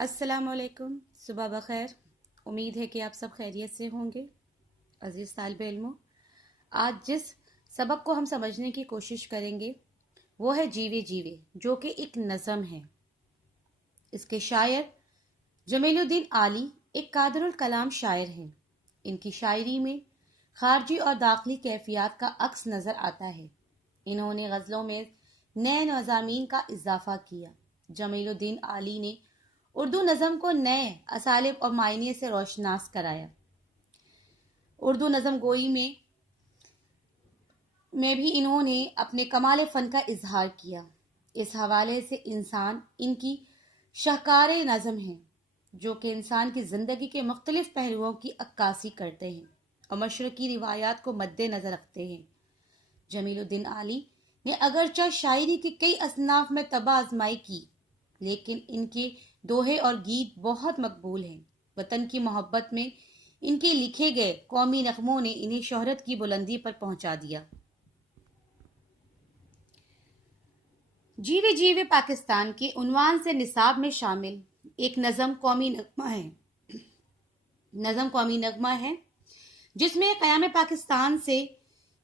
अस्सलामुअलैकुम, सुबह बखैर। उम्मीद है कि आप सब खैरियत से होंगे। अजीज़ तालिब इल्मों, आज जिस सबक को हम समझने की कोशिश करेंगे वो है जीवे जीवे, जो कि एक नज़म है। इसके शायर जमीलुद्दीन आली एक कादरुल कलाम शायर हैं। इनकी शायरी में खारजी और दाखिली कैफियत का अक्स नज़र आता है। इन्होंने गज़लों में नए मज़ामीन का इजाफा किया। जमीलुद्दीन आली ने उर्दू नज़म को नए असालिब और मायने से रोशनास कराया। उर्दू नज़म गोई में भी इन्होंने अपने कमाल फ़न का इजहार किया। इस हवाले से इंसान इनकी शाहकार नज़म है, जो कि इंसान की ज़िंदगी के मुख्तलिफ पहलुओं की अक्कासी करते हैं और मशरक़ी रिवायात को मद्देनज़र रखते हैं। जमीलुद्दीन आली ने अगरचा शायरी की कई असनाफ में तबाह आजमाई की, लेकिन इनके दोहे और गीत बहुत मकबूल हैं। वतन की मोहब्बत में इनके लिखे गए कौमी नगमों ने इन्हें शोहरत की बुलंदी पर पहुंचा दिया। जीवे जीवे पाकिस्तान के उन्वान से निसाब में शामिल एक नज़म कौमी नगमा है जिसमें क़याम पाकिस्तान से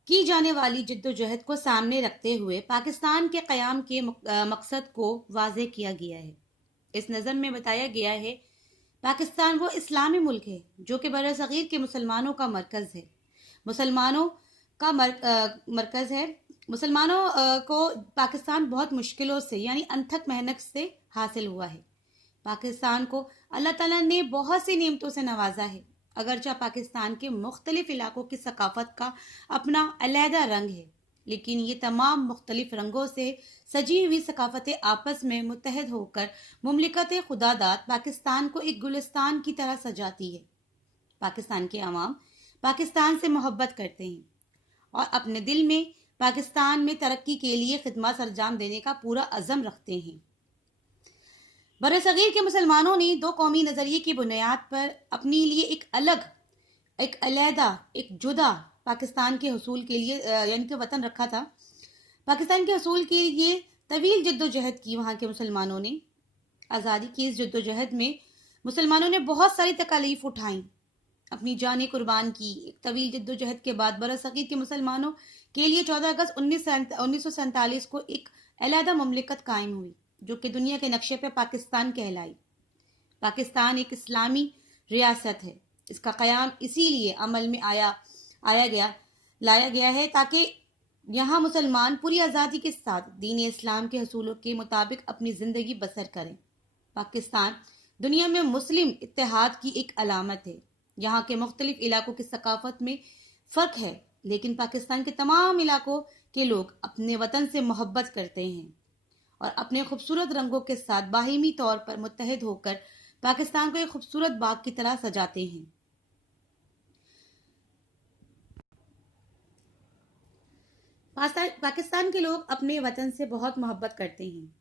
की जाने वाली जिद्दोजहद को सामने रखते हुए पाकिस्तान के क़याम के मकसद को वाज़ेह किया गया है। इस नज़म में बताया गया है पाकिस्तान वो इस्लामी मुल्क है जो कि बरसग़ीर के मुसलमानों का मरकज़ है। मुसलमानों को पाकिस्तान बहुत मुश्किलों से यानी अनथक मेहनत से हासिल हुआ है। पाकिस्तान को अल्लाह ताला ने बहुत सी नेमतों से नवाजा है। अगरचा पाकिस्तान के मुख्तलिफ इलाकों की सकाफत का अपना अलहदा रंग है, लेकिन ये तमाम मुख्तलिफ रंगों से सजी हुई सकाफतें आपस में मुत्तहद होकर मुमलिकत खुदादाद पाकिस्तान को एक गुलिस्तान की तरह सजाती है। पाकिस्तान के अवाम पाकिस्तान से मोहब्बत करते हैं और अपने दिल में पाकिस्तान में तरक्की के लिए खिदमत सरंजाम देने का पूरा अज़म रखते हैं। बरसग़ीर के मुसलमानों ने दो कौमी नज़रिए की बुनियाद पर अपने लिए एक अलहदा, एक जुदा पाकिस्तान के हसूल के लिए यानी कि वतन रखा था। पाकिस्तान के हसूल के लिए तवील जद्दोजहद की वहाँ के मुसलमानों ने। आज़ादी की इस जद्दोजहद में मुसलमानों ने बहुत सारी तकालीफ उठाई, अपनी जानें कुर्बान की। एक तवील जद्दोजहद के बाद बरसग़ीर के मुसलमानों के लिए 14 अगस्त 1947 को एक अलहदा मुमलिकत कायम हुई, जो कि दुनिया के नक्शे पर पाकिस्तान कहलाई। पाकिस्तान एक इस्लामी रियासत है। इसका क़याम इसीलिए अमल में लाया गया है ताकि यहाँ मुसलमान पूरी आज़ादी के साथ दीन इस्लाम के हसूलों के मुताबिक अपनी ज़िंदगी बसर करें। पाकिस्तान दुनिया में मुस्लिम इत्तेहाद की एक अलामत है। यहाँ के मुख्तलिफ इलाकों की सकाफत में फ़र्क है, लेकिन पाकिस्तान के तमाम इलाकों के लोग अपने वतन से मोहब्बत करते हैं और अपने खूबसूरत रंगों के साथ बाहिमी तौर पर मुत्तहद होकर पाकिस्तान को एक खूबसूरत बाग की तरह सजाते हैं। पाकिस्तान के लोग अपने वतन से बहुत मोहब्बत करते हैं।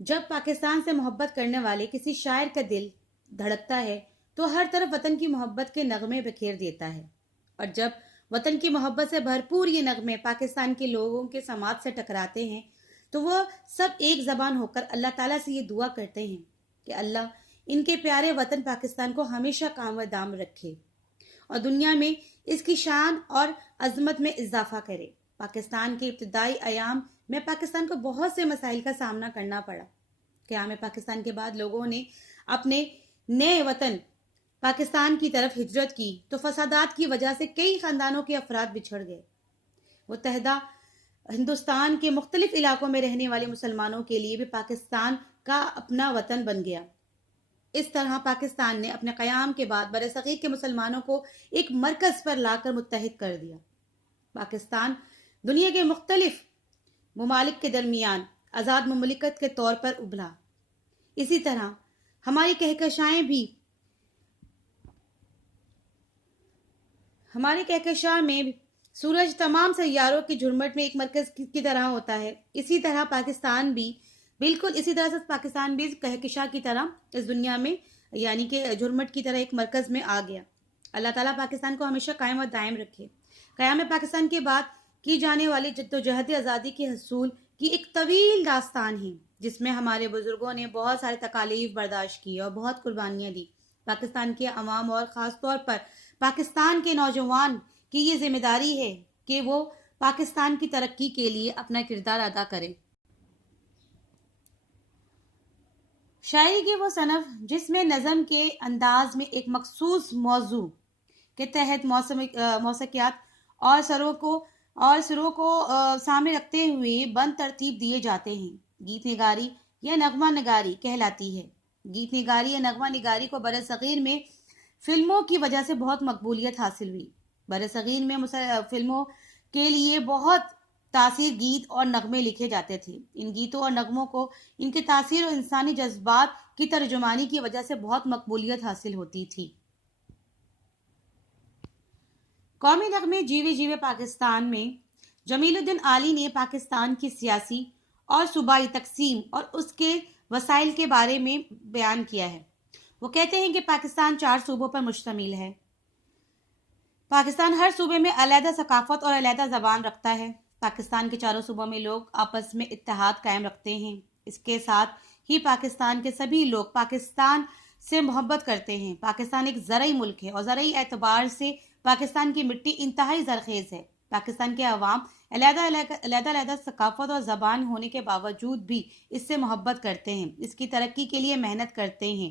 जब पाकिस्तान से मोहब्बत करने वाले किसी शायर का दिल धड़कता है तो हर तरफ वतन की मोहब्बत के नगमे बिखेर देता है, और जब वतन की मोहब्बत से भरपूर ये नगमे पाकिस्तान के लोगों के समाज से टकराते हैं तो वह सब एक ज़बान होकर अल्लाह ताला से ये दुआ करते हैं कि अल्लाह इनके प्यारे वतन पाकिस्तान को हमेशा काम व दाम रखे और दुनिया में इसकी शान और अजमत में इजाफा करे। पाकिस्तान के इब्तिदाई अयाम में पाकिस्तान को बहुत से मसाइल का सामना करना पड़ा। क़याम पाकिस्तान के बाद लोगों ने अपने नए वतन पाकिस्तान की तरफ हिजरत की तो फसादात की वजह से कई ख़ानदानों के अफराद बिछड़ गए। मुत्तहदा हिंदुस्तान के मुख्तलिफ इलाकों में रहने वाले मुसलमानों के लिए भी पाकिस्तान का अपना वतन बन गया। इस तरह पाकिस्तान ने अपने क़याम के बाद बरसग़ीर के मुसलमानों को एक मरकज़ पर लाकर मुत्तहिद कर दिया। पाकिस्तान दुनिया के मुख्तलिफ ममालिक के दरमियान आज़ाद मुमलिकत के तौर पर उभरा। इसी तरह हमारी कहकशां में सूरज तमाम सैयारों की झुरमुट में एक मरकज़ की तरह होता है। इसी तरह पाकिस्तान भी कहकशां की तरह इस दुनिया में यानी कि झुरमुट की तरह एक मरकज़ में आ गया। अल्लाह ताला पाकिस्तान को हमेशा कायम और दायम रखे। क़याम पाकिस्तान के बाद की जाने वाली जद्दोजहद आज़ादी के हसूल की एक तवील दास्तान है। جس میں ہمارے بزرگوں نے بہت سارے تکالیف برداشت کی اور بہت قربانیاں دی۔ پاکستان کے عوام اور خاص طور پر پاکستان کے نوجوان کی یہ ذمہ داری ہے کہ وہ پاکستان کی ترقی کے لیے اپنا کردار ادا کریں۔ شاعری کی وہ صنف جس میں نظم کے انداز میں ایک مخصوص موضوع کے تحت موسیقیات اور سروں کو سامنے رکھتے ہوئے بند ترتیب دیے جاتے ہیں، گیت نگاری یا نغمہ نگاری کہلاتی ہے۔ گیت نگاری یا نغمہ نگاری کو برصغیر میں فلموں کی وجہ سے بہت مقبولیت حاصل ہوئی۔ برصغیر میں فلموں کے لیے بہت تاثیر گیت اور نغمے لکھے جاتے تھے۔ ان گیتوں اور نغموں کو ان کے تاثیر اور انسانی جذبات کی ترجمانی کی وجہ سے بہت مقبولیت حاصل ہوتی تھی۔ قومی نغمے جیوے جیوے پاکستان میں جمیل الدین عالی نے پاکستان کی سیاسی اور صوبائی تقسیم اور اس کے وسائل کے بارے میں بیان کیا ہے۔ وہ کہتے ہیں کہ پاکستان 4 صوبوں پر مشتمل ہے۔ پاکستان ہر صوبے میں علیحدہ ثقافت اور علیحدہ زبان رکھتا ہے۔ پاکستان کے 4 صوبوں میں لوگ آپس میں اتحاد قائم رکھتے ہیں۔ اس کے ساتھ ہی پاکستان کے سبھی لوگ پاکستان سے محبت کرتے ہیں۔ پاکستان ایک زرعی ملک ہے اور زرعی اعتبار سے پاکستان کی مٹی انتہائی زرخیز ہے۔ پاکستان کے عوام علیحدہ ثقافت اور زبان ہونے کے باوجود بھی اس سے محبت کرتے ہیں، اس کی ترقی کے لیے محنت کرتے ہیں۔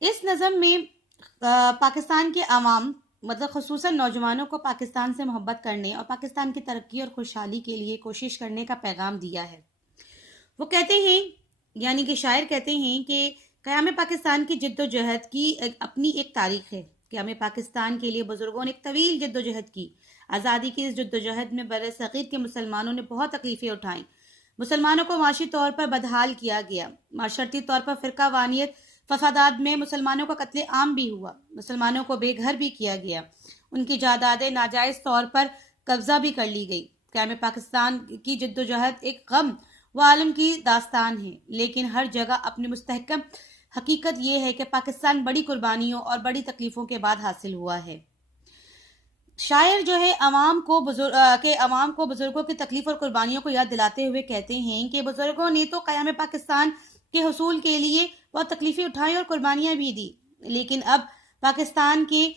اس نظم میں پاکستان کے عوام خصوصاً نوجوانوں کو پاکستان سے محبت کرنے اور پاکستان کی ترقی اور خوشحالی کے لیے کوشش کرنے کا پیغام دیا ہے۔ وہ کہتے ہیں، یعنی کہ شاعر کہتے ہیں کہ قیام پاکستان کی جد و جہد کی اپنی ایک تاریخ ہے۔ قیام پاکستان کے لیے بزرگوں نے ایک طویل جد و جہد کی۔ آزادی کی اس جد و جہد میں برصغیر کے مسلمانوں نے بہت تکلیفیں اٹھائیں۔ مسلمانوں کو معاشی طور پر بدحال کیا گیا۔ معاشرتی طور پر فرقہ وانیت فسادات میں مسلمانوں کا قتل عام بھی ہوا۔ مسلمانوں کو بے گھر بھی کیا گیا۔ ان کی جائیدادیں ناجائز طور پر قبضہ بھی کر لی گئی۔ قیام پاکستان کی جد و جہد ایک غم و عالم کی داستان ہے، لیکن ہر جگہ اپنی مستحکم حقیقت یہ ہے کہ پاکستان بڑی قربانیوں اور بڑی تکلیفوں کے بعد حاصل ہوا ہے۔ شاعر جو ہے عوام کو بزرگوں کی تکلیف اور قربانیوں کو یاد دلاتے ہوئے کہتے ہیں کہ بزرگوں نے تو قیام پاکستان کے حصول کے لیے بہت تکلیفیں اٹھائیں اور قربانیاں بھی دی، لیکن اب پاکستان کے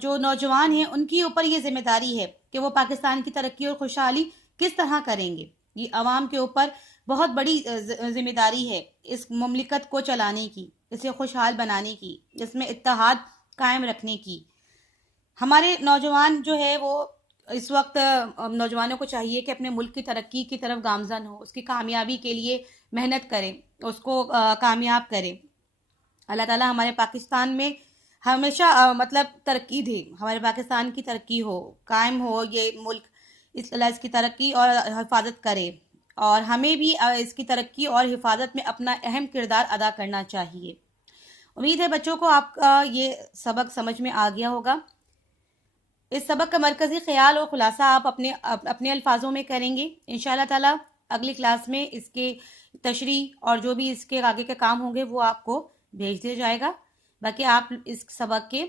جو نوجوان ہیں ان کی اوپر یہ ذمہ داری ہے کہ وہ پاکستان کی ترقی اور خوشحالی کس طرح کریں گے۔ یہ عوام کے اوپر بہت بڑی ذمہ داری ہے اس مملکت کو چلانے کی، اسے خوشحال بنانے کی، اس میں اتحاد قائم رکھنے کی۔ ہمارے نوجوان جو ہے وہ اس وقت نوجوانوں کو چاہیے کہ اپنے ملک کی ترقی کی طرف گامزن ہو، اس کی کامیابی کے لیے محنت کریں، اس کو کامیاب کریں۔ اللہ تعالیٰ ہمارے پاکستان میں ہمیشہ ترقی دے، ہمارے پاکستان کی ترقی ہو، قائم ہو یہ ملک، اس کی ترقی اور حفاظت کرے، اور ہمیں بھی اس کی ترقی اور حفاظت میں اپنا اہم کردار ادا کرنا چاہیے۔ امید ہے بچوں کو آپ کا یہ سبق سمجھ میں آ گیا ہوگا۔ اس سبق کا مرکزی خیال اور خلاصہ آپ اپنے الفاظوں میں کریں گے۔ انشاءاللہ تعالیٰ اگلی کلاس میں اس کے تشریح اور جو بھی اس کے آگے کے کام ہوں گے وہ آپ کو بھیج دیا جائے گا۔ باقی آپ اس سبق کے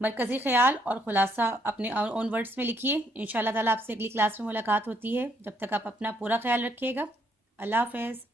مرکزی خیال اور خلاصہ اپنے اون ورڈز میں لکھیے۔ انشاءاللہ تعالیٰ آپ سے اگلی کلاس میں ملاقات ہوتی ہے۔ جب تک آپ اپنا پورا خیال رکھیے گا۔ اللہ حافظ۔